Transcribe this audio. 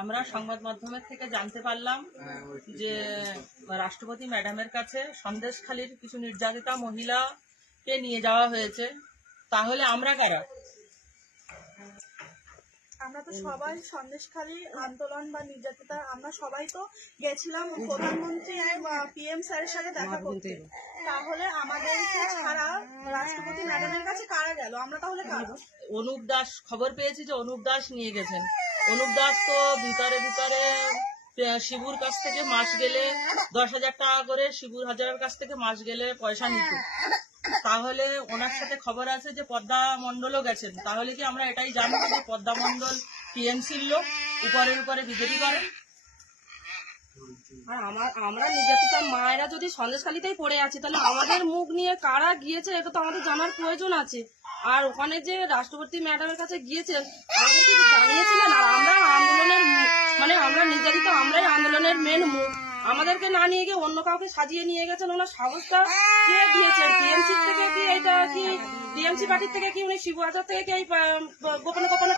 আমরা সংবাদ মাধ্যমের থেকে জানতে পারলাম যে রাষ্ট্রপতি ম্যাডামের কাছে সন্দেশখালীর কিছু নির্যাতিতা মহিলাকে নিয়ে যাওয়া হয়েছে। তাহলে আমরা কারা? আমরা তো সবাই সন্দেশখালী আন্দোলন বা নির্যাতিতা, আমরা সবাই তো গেছিলাম প্রধানমন্ত্রী PM স্যারের সাথে দেখা করতে। তাহলে আমাদেরকে ছাড়া রাষ্ট্রপতি ম্যাডামের কাছে কারা গেল? আমরা তাহলে কারা? অনুপ দাস, খবর পেয়েছি যে অনুপ দাস নিয়ে গেছেন। অনুপ দাস তো ভিতরে শিবুর কাছ থেকে মাস গেলে 10,000 টাকা করে শিবুর হাজারের কাছ থেকে মাস গেলে পয়সা নিত। তাহলে ওনার সাথে খবর আছে যে পদ্মা মন্ডলও গেছেন। তাহলে কি আমরা এটাই জানবো যে পদ্মা মন্ডল টিএমসির লোক, উপরে বিজেপি করে? আর আমরা নির্যাতিতা মায়েরা যদি সন্দেশখালীতেই পড়ে আছি, তাহলে আমাদের মুখ নিয়ে কারা গিয়েছে এটা তো আমাদের জানার প্রয়োজন আছে। আর ওখানে যে রাষ্ট্রপতি ম্যাডামের কাছে গিয়েছে আমাদের কিছু জানিয়েছিলেন। আর আমরা আন্দোলনের আমরা নির্যাতিতা, আমরাই আন্দোলনের মেন মুখ। আমাদেরকে না নিয়ে গিয়ে অন্য কাউকে সাজিয়ে নিয়ে গেছেন। ওনার সাহসটা কে দিয়েছেন? টিএমসি থেকে কি এটা কি টিএমসি পার্টির থেকে কি উনি শিবু হাজার থেকে কি গোপনে